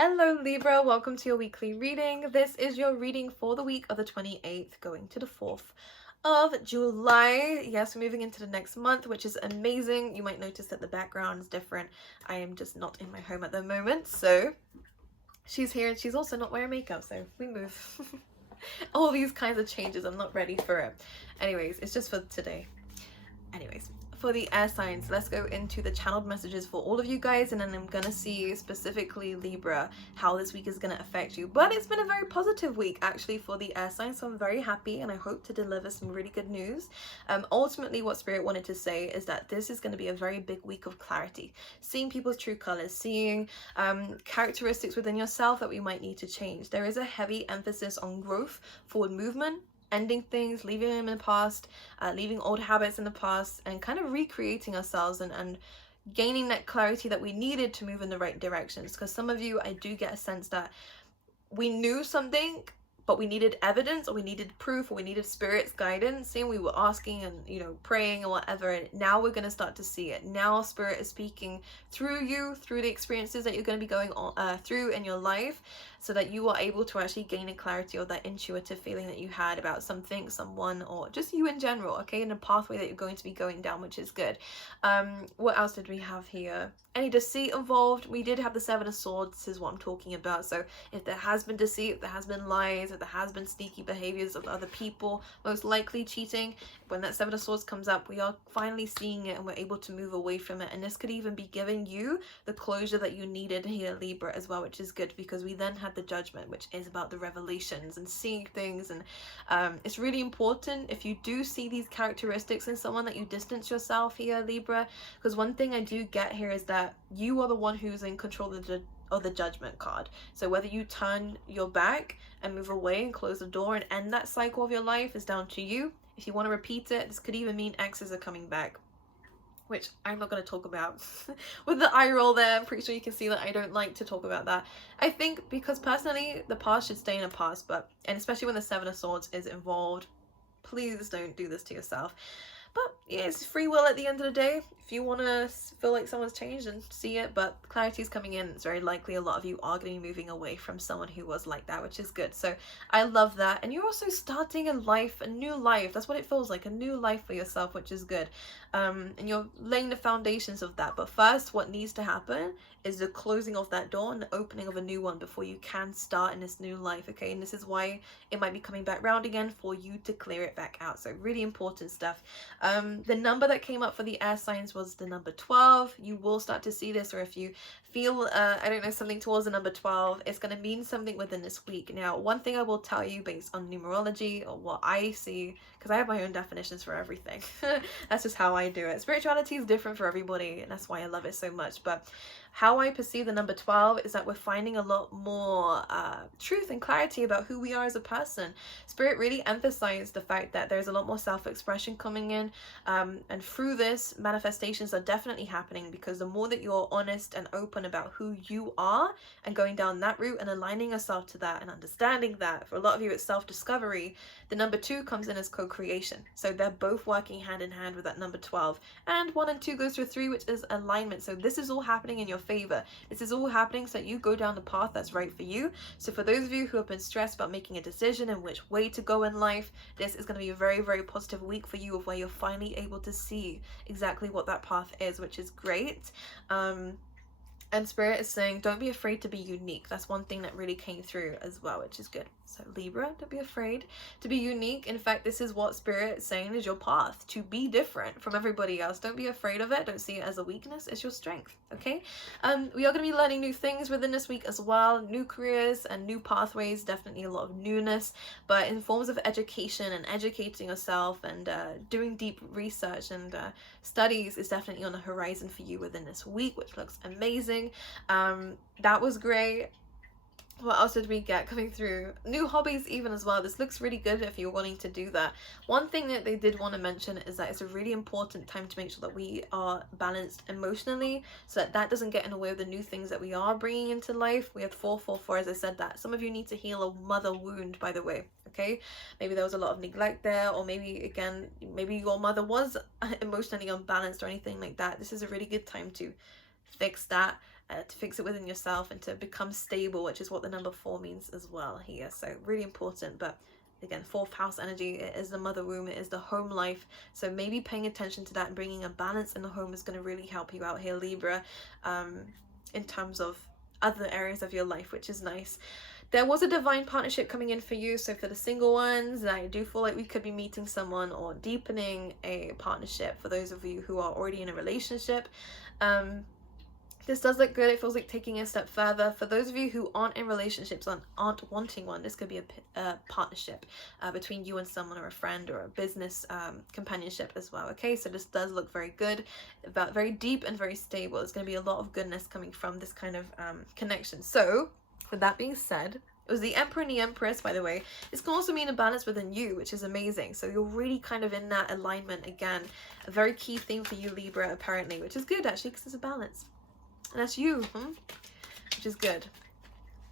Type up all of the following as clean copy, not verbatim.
Hello Libra, welcome to your weekly reading. This is your reading for the week of the 28th going to the 4th of July. Yes, we're moving into the next month, which is amazing. You might notice that the background is different. I am just not in my home at the moment, so she's here and she's also not wearing makeup, so we move. All these kinds of changes, I'm not ready for it. Anyways, it's just for today. Anyways, for the air signs, let's go into the channeled messages for all of you guys, and then I'm gonna see specifically Libra how this week is gonna affect you. But it's been a very positive week actually for the air signs, so I'm very happy and I hope to deliver some really good news. Ultimately what Spirit wanted to say is that this is going to be a very big week of clarity, seeing people's true colors, seeing characteristics within yourself that we might need to change. There is a heavy emphasis on growth, forward movement, ending things, leaving them in the past, leaving old habits in the past, and kind of recreating ourselves and gaining that clarity that we needed to move in the right directions. Because some of you, I do get a sense that we knew something, but we needed evidence, or we needed proof, or we needed Spirit's guidance, and we were asking and praying or whatever, and now we're going to start to see it. Now Spirit is speaking through you, through the experiences that you're going to be going on through in your life, so that you are able to actually gain a clarity of that intuitive feeling that you had about something, someone, or just you in general, okay, in a pathway that you're going to be going down, which is good. What else did we have here? Any deceit involved? We did have the Seven of Swords. This is what I'm talking about. So if there has been deceit, if there has been lies, if there has been sneaky behaviors of other people, most likely cheating, when that Seven of Swords comes up, we are finally seeing it and we're able to move away from it. And this could even be giving you the closure that you needed here, Libra, as well, which is good, because we then had the Judgment, which is about the revelations and seeing things. And it's really important, if you do see these characteristics in someone, that you distance yourself here, Libra, because one thing I do get here is that you are the one who's in control of the Judgment card. So whether you turn your back and move away and close the door and end that cycle of your life is down to you. If you want to repeat it, this could even mean exes are coming back, which I'm not going to talk about. With the eye roll there, I'm pretty sure you can see that I don't like to talk about that. I think because personally the past should stay in the past, and especially when the Seven of Swords is involved, please don't do this to yourself. But yeah, it's free will at the end of the day. If you want to feel like someone's changed and see it, but clarity is coming in, it's very likely a lot of you are going to be moving away from someone who was like that, which is good. So I love that. And you're also starting a life, a new life. That's what it feels like, a new life for yourself, which is good. And you're laying the foundations of that. But first, what needs to happen is the closing of that door and the opening of a new one before you can start in this new life, okay? And this is why it might be coming back round again, for you to clear it back out. So really important stuff. The number that came up for the air signs was the number 12. You will start to see this, or if you feel I don't know, something towards the number 12, it's going to mean something within this week. Now, one thing I will tell you based on numerology, or what I see, because I have my own definitions for everything. That's just how I do it. Spirituality is different for everybody, and that's why I love it so much. But how I perceive the number 12 is that we're finding a lot more truth and clarity about who we are as a person. Spirit really emphasized the fact that there's a lot more self-expression coming in, and through this, manifestations are definitely happening, because the more that you're honest and open about who you are and going down that route and aligning yourself to that and understanding that, for a lot of you it's self-discovery, the number 2 comes in as co-creation. So they're both working hand in hand with that number 12, and 1 and 2 goes to 3, which is alignment. So this is all happening in your favor. This is all happening so that you go down the path that's right for you. So for those of you who have been stressed about making a decision and which way to go in life, this is going to be a very, very positive week for you, of where you're finally able to see exactly what that path is, which is great. And Spirit is saying, don't be afraid to be unique. That's one thing that really came through as well, which is good. So Libra, don't be afraid to be unique. In fact, this is what Spirit is saying is your path, to be different from everybody else. Don't be afraid of it. Don't see it as a weakness. It's your strength, okay? We are going to be learning new things within this week as well. New careers and new pathways, definitely a lot of newness. But in forms of education and educating yourself and doing deep research and studies is definitely on the horizon for you within this week, which looks amazing. That was great. What else did we get coming through? New hobbies even as well. This looks really good if you're wanting to do that. One thing that they did want to mention is that it's a really important time to make sure that we are balanced emotionally, so that that doesn't get in the way of the new things that we are bringing into life. We had 444, as I said that. Some of you need to heal a mother wound, by the way, okay? Maybe there was a lot of neglect there, or maybe, again, maybe your mother was emotionally unbalanced or anything like that. This is a really good time to fix that to fix it within yourself and to become stable, which is what the number 4 means as well here. So really important. But again, 4th house energy, it is the mother womb, it is the home life. So maybe paying attention to that and bringing a balance in the home is going to really help you out here, Libra, in terms of other areas of your life, which is nice. There was a divine partnership coming in for you. So for the single ones, I do feel like we could be meeting someone or deepening a partnership. For those of you who are already in a relationship, this does look good. It feels like taking a step further. For those of you who aren't in relationships and aren't wanting one, this could be a partnership between you and someone, or a friend, or a business companionship as well. Okay, so this does look very good, about very deep and very stable. There's going to be a lot of goodness coming from this kind of connection. So with that being said, it was the Emperor and the Empress, by the way. This can also mean a balance within you, which is amazing. So you're really kind of in that alignment again. A very key theme for you, Libra, apparently, which is good actually, because there's a balance. And that's you, which is good.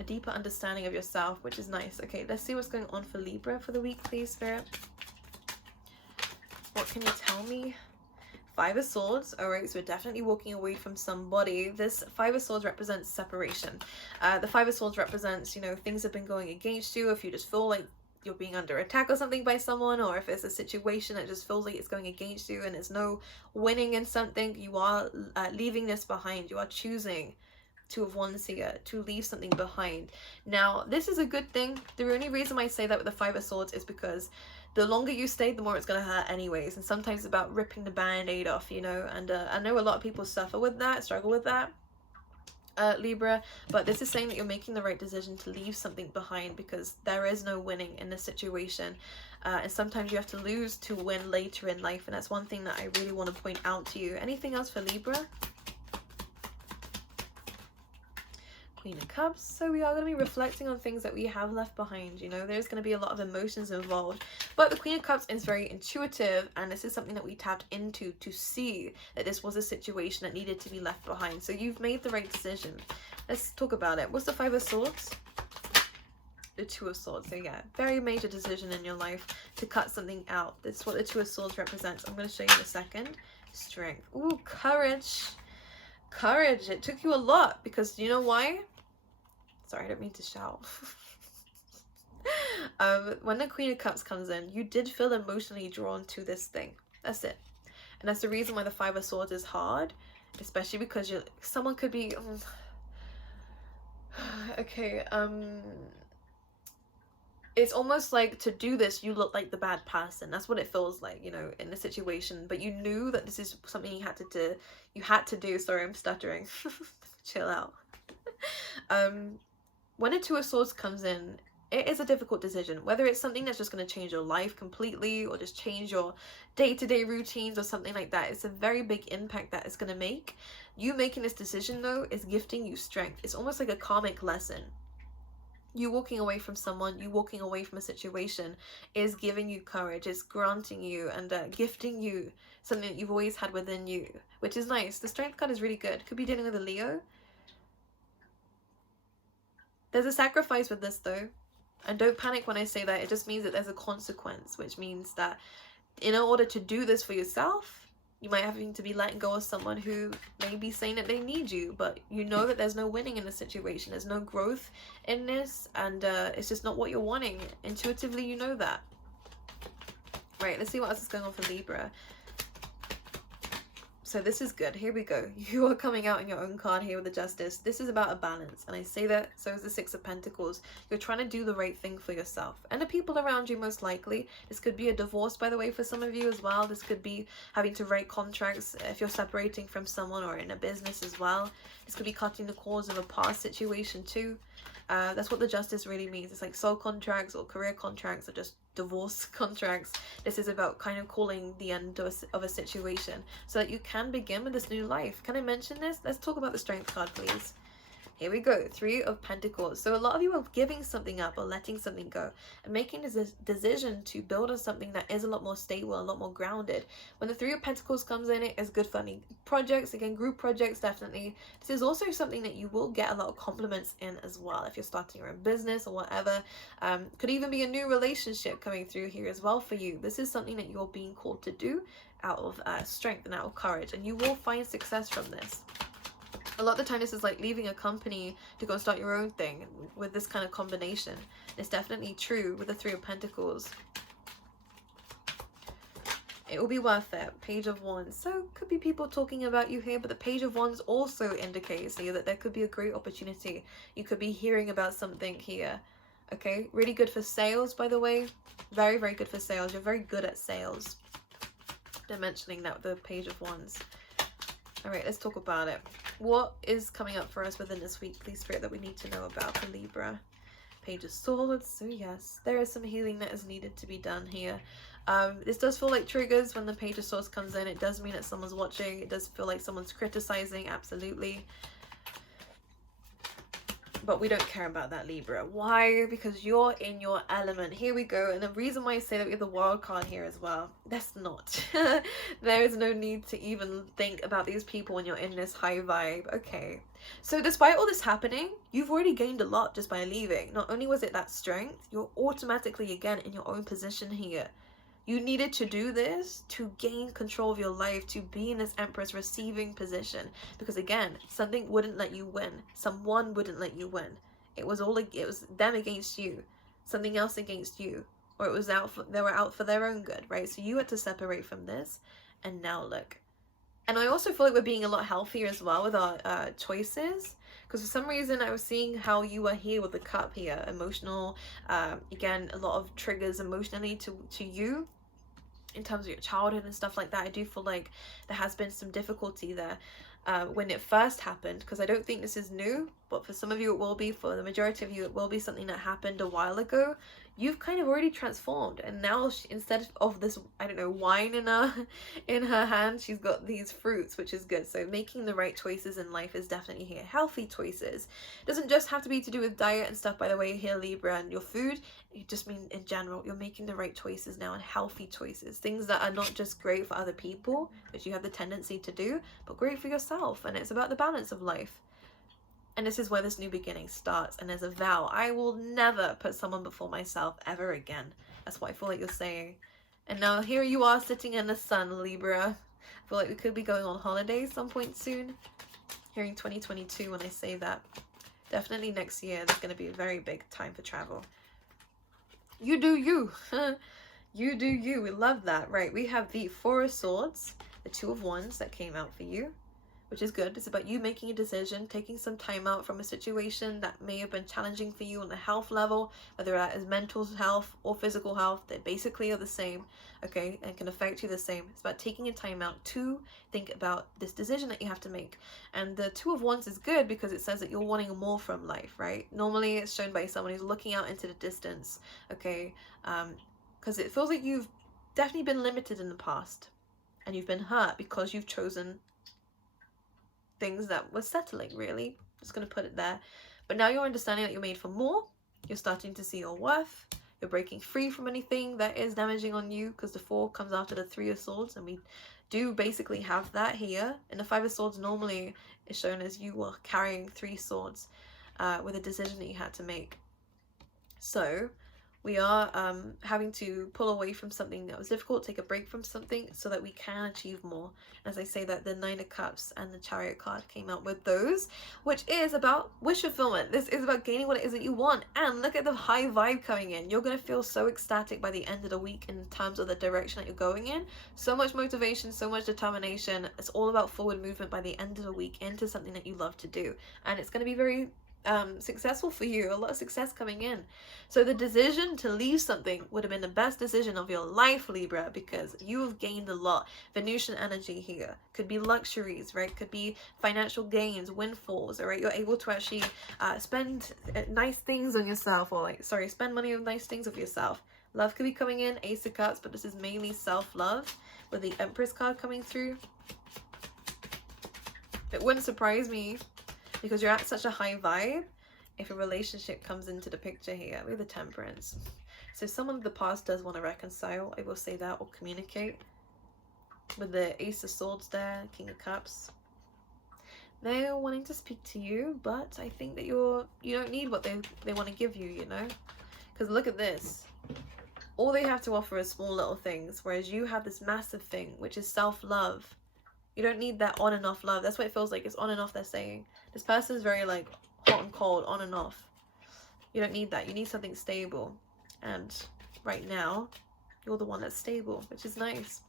A deeper understanding of yourself, which is nice. Okay, let's see what's going on for Libra for the week, please, Spirit. What can you tell me? 5 of Swords. All right, so we're definitely walking away from somebody. This 5 of Swords represents separation. The 5 of Swords represents, you know, things have been going against you. If you just feel like you're being under attack or something by someone, or if it's a situation that just feels like it's going against you and there's no winning in something, you are leaving this behind. You are choosing 2 of Wands here to leave something behind. Now, this is a good thing. The only reason I say that with the 5 of Swords is because the longer you stay, the more it's going to hurt anyways. And sometimes it's about ripping the band-aid off, you know. And I know a lot of people suffer with that, struggle with that, Libra. But this is saying that you're making the right decision to leave something behind, because there is no winning in this situation. And sometimes you have to lose to win later in life. And that's one thing that I really want to point out to you. Anything else for Libra? Queen of Cups. So we are going to be reflecting on things that we have left behind. You know, there's going to be a lot of emotions involved, but the Queen of Cups is very intuitive, and this is something that we tapped into to see that this was a situation that needed to be left behind. So you've made the right decision. Let's talk about it. What's the 5 of Swords? The 2 of Swords. So yeah, very major decision in your life to cut something out. That's what the 2 of Swords represents. I'm going to show you in a second. Strength. Ooh, courage. Courage. It took you a lot, because you know why? Sorry, I don't mean to shout. When the Queen of Cups comes in, you did feel emotionally drawn to this thing. That's it. And that's the reason why the 5 of Swords is hard, especially because someone could be okay, it's almost like to do this, you look like the bad person. That's what it feels like, you know, in the situation. But you knew that this is something you had to do. Sorry, I'm stuttering. Chill out. When a 2 of Swords comes in, it is a difficult decision. Whether it's something that's just going to change your life completely, or just change your day-to-day routines or something like that. It's a very big impact that it's going to make. You making this decision, though, is gifting you strength. It's almost like a karmic lesson. You walking away from someone, you walking away from a situation is giving you courage. It's granting you and gifting you something that you've always had within you, which is nice. The Strength card is really good. Could be dealing with a Leo. There's a sacrifice with this, though. And don't panic when I say that. It just means that there's a consequence, which means that in order to do this for yourself, you might have to be letting go of someone who may be saying that they need you, but you know that there's no winning in the situation. There's no growth in this, and it's just not what you're wanting. Intuitively, you know that. Right, let's see what else is going on for Libra. So this is good. Here we go. You are coming out in your own card here with the Justice. This is about a balance. And I say that, so is the 6 of Pentacles. You're trying to do the right thing for yourself. And the people around you, most likely. This could be a divorce, by the way, for some of you as well. This could be having to write contracts if you're separating from someone, or in a business as well. This could be cutting the cords of a past situation too. That's what the Justice really means. It's like soul contracts, or career contracts, or just divorce contracts. This is about kind of calling the end of a situation so that you can begin with this new life. Can I mention this? Let's talk about the Strength card, please. Here we go. 3 of Pentacles. So a lot of you are giving something up or letting something go and making this decision to build on something that is a lot more stable, a lot more grounded. When the 3 of Pentacles comes in, it is good for any projects. Again, group projects, definitely. This is also something that you will get a lot of compliments in as well. If you're starting your own business or whatever, could even be a new relationship coming through here as well for you. This is something that you're being called to do out of strength and out of courage, and you will find success from this. A lot of the time this is like leaving a company to go and start your own thing with this kind of combination. It's definitely true with the Three of Pentacles. It will be worth it. Page of Wands. So could be people talking about you here, but the Page of Wands also indicates here that there could be a great opportunity. You could be hearing about something here. Okay, really good for sales, by the way. Very, very good for sales. You're very good at sales. They're mentioning that with the Page of Wands. All right, let's talk about it. What is coming up for us within this week, please, Spirit, that we need to know about for Libra? Page of Swords. So yes, there is some healing that is needed to be done here. This does feel like triggers when the Page of Swords comes in. It does mean that someone's watching. It does feel like someone's criticizing, absolutely. But we don't care about that, Libra. Why? Because you're in your element. Here we go. And the reason why I say that we have the wild card here as well, that's not. There is no need to even think about these people when you're in this high vibe. Okay. So despite all this happening, you've already gained a lot just by leaving. Not only was it that strength, you're automatically, again, in your own position here. You needed to do this to gain control of your life, to be in this Empress receiving position. Because again, something wouldn't let you win. Someone wouldn't let you win. It was them against you. Something else against you. Or it was they were out for their own good, right? So you had to separate from this. And now look. And I also feel like we're being a lot healthier as well with our choices. Because for some reason I was seeing how you are here with the Cup here. Emotional, again, a lot of triggers emotionally to you. In terms of your childhood and stuff like that, I do feel like there has been some difficulty there when it first happened, because I don't think this is new, but for some of you it will be. For the majority of you it will be something that happened a while ago. You've kind of already transformed, and now instead of this, I don't know, wine in her hand, she's got these fruits, which is good. So making the right choices in life is definitely here. Healthy choices. Doesn't just have to be to do with diet and stuff, by the way, here, Libra, and your food. You just mean in general, you're making the right choices now, and healthy choices. Things that are not just great for other people, which you have the tendency to do, but great for yourself. And it's about the balance of life. And this is where this new beginning starts. And there's a vow. I will never put someone before myself ever again. That's what I feel like you're saying. And now here you are sitting in the sun, Libra. I feel like we could be going on holiday some point soon. Hearing 2022 when I say that. Definitely next year there's going to be a very big time for travel. You do you. You do you. We love that. Right, we have the Four of Swords, the Two of Wands that came out for you, which is good. It's about you making a decision, taking some time out from a situation that may have been challenging for you on the health level, whether that is mental health or physical health. They basically are the same, okay, and can affect you the same. It's about taking a time out to think about this decision that you have to make. And the Two of Wands is good because it says that you're wanting more from life, right? Normally it's shown by someone who's looking out into the distance, okay, because it feels like you've definitely been limited in the past, and you've been hurt because you've chosen things that were settling, really. Just going to put it there. But now you're understanding that you're made for more. You're starting to see your worth. You're breaking free from anything that is damaging on you, because the Four comes after the Three of Swords, and we do basically have that here. And the Five of Swords normally is shown as you were carrying 3 swords with a decision that you had to make. So we are having to pull away from something that was difficult, take a break from something so that we can achieve more. As I say that, the Nine of Cups and the Chariot card came out with those, which is about wish fulfillment. This is about gaining what it is that you want. And look at the high vibe coming in. You're going to feel so ecstatic by the end of the week in terms of the direction that you're going in. So much motivation, so much determination. It's all about forward movement by the end of the week into something that you love to do. And it's going to be very successful for you. A lot of success coming in. So the decision to leave something would have been the best decision of your life, Libra, because you have gained a lot. Venusian energy here could be luxuries, right? Could be financial gains, windfalls, all right? You're able to actually spend nice things on yourself, or spend money on nice things of yourself. Love could be coming in, Ace of Cups, but this is mainly self-love with the Empress card coming through. It wouldn't surprise me, because you're at such a high vibe, if a relationship comes into the picture here with the Temperance. So someone of the past does want to reconcile, I will say that, or communicate. With the Ace of Swords there, King of Cups. They're wanting to speak to you, but I think that you don't need what they want to give you, you know? Because look at this. All they have to offer is small little things, whereas you have this massive thing, which is self-love. You don't need that on and off love. That's what it feels like. It's on and off, they're saying. This person is very like hot and cold, on and off. You don't need that. You need something stable. And right now, you're the one that's stable, which is nice.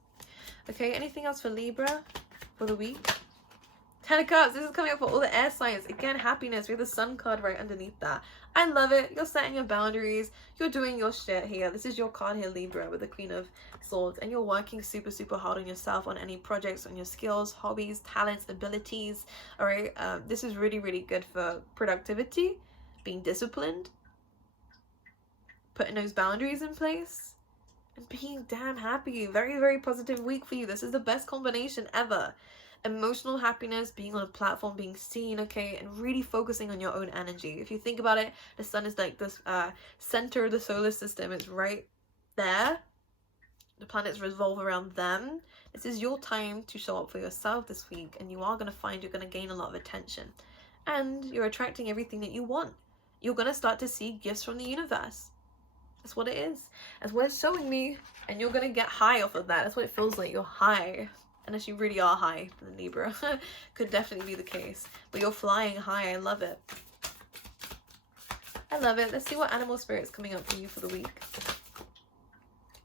Okay, anything else for Libra for the week? 10 of Cups. This is coming up for all the air signs. Again, happiness. We have the Sun card right underneath that. I love it. You're setting your boundaries. You're doing your shit here. This is your card here, Libra, with the Queen of Swords. And you're working super, super hard on yourself, on any projects, on your skills, hobbies, talents, abilities. All right. This is really, really good for productivity, being disciplined, putting those boundaries in place, and being damn happy. Very, very positive week for you. This is the best combination ever. Emotional happiness, being on a platform, being seen, okay, and really focusing on your own energy. If you think about it, the sun is like this center of the solar system. It's right there. The planets revolve around them. This is your time to show up for yourself this week, and you are going to find you're going to gain a lot of attention, and you're attracting everything that you want. You're going to start to see gifts from the universe. That's what it is. That's what it's showing me, and you're going to get high off of that. That's what it feels like. You're high. Unless you really are high, the Libra. Could definitely be the case. But you're flying high. I love it. I love it. Let's see what animal spirit's coming up for you for the week.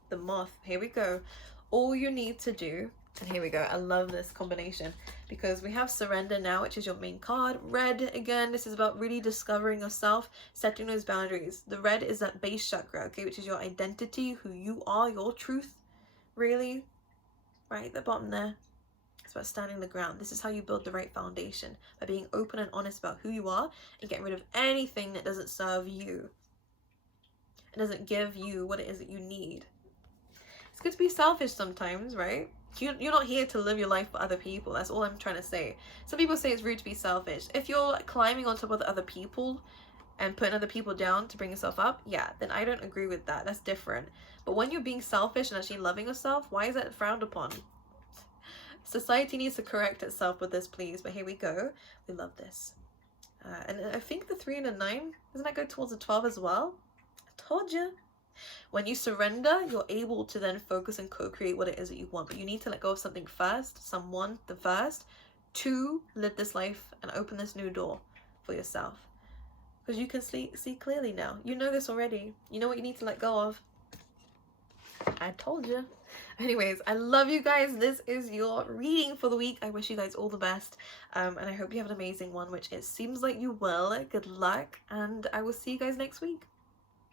The Moth. Here we go. All you need to do, and here we go. I love this combination because we have Surrender now, which is your main card. Red, again, this is about really discovering yourself, setting those boundaries. The red is that base chakra, okay, which is your identity, who you are, your truth, really. Right at the bottom there. It's about standing the ground. This is how you build the right foundation, by being open and honest about who you are and getting rid of anything that doesn't serve you. It doesn't give you what it is that you need. It's good to be selfish sometimes, right? You're not here to live your life for other people. That's all I'm trying to say. Some people say it's rude to be selfish. If you're climbing on top of other people and putting other people down to bring yourself up, yeah, then I don't agree with that. That's different. But when you're being selfish and actually loving yourself, why is that frowned upon? Society needs to correct itself with this, please. But here we go. We love this. And I think the 3 and the 9, doesn't that go towards the 12 as well? I told you. When you surrender, you're able to then focus and co-create what it is that you want. But you need to let go of something first, someone the first, to live this life and open this new door for yourself. Because you can see clearly now. You know this already. You know what you need to let go of. I told you. Anyways, I love you guys. This is your reading for the week. I wish you guys all the best. And I hope you have an amazing one, which it seems like you will. Good luck. And I will see you guys next week.